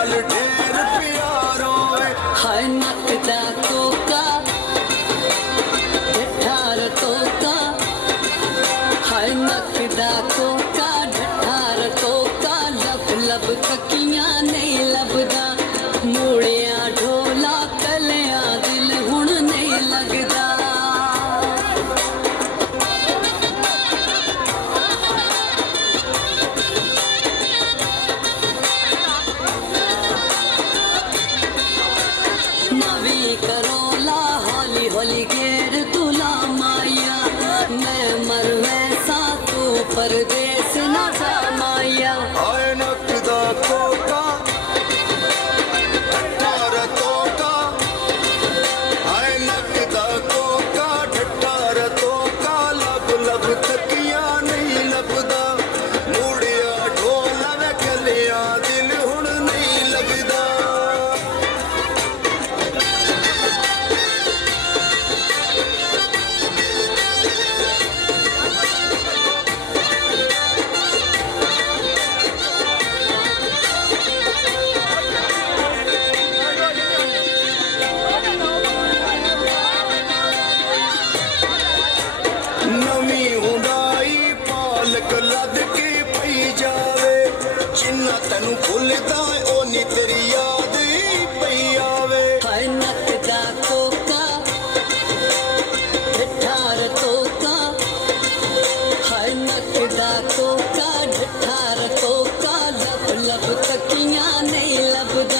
नाल ढेर प्यार होवे। हाय नकदा कोका ढठार कोका, हाय नकदा कोका ढठार कोका, लब लब ककियां नहीं लभदा, मूड़िया ढोला कलिया दिल हुण नहीं लगदा। नवी करोला हौली हौली घेर तुला माया, मैं मर वैसा तू परदेस न जा माया। हाय नकदा कोका ढठार तोका, हाय नकदा कोका ढठार तोका, लब लब तकिया नहीं लभदा, मूड़िया ढोला वे कलिया दिल हुण नहीं लगदा। नवी हुंडाई पालक लद के पई जावे, जिन्ना तैनू भुलदा ओनी तेरी याद ही पई आवे। हाय नकदा कोका ढठार तोका, हाय नकदा कोका ढठार तोका, लब लब तकियां नहीं लभदा,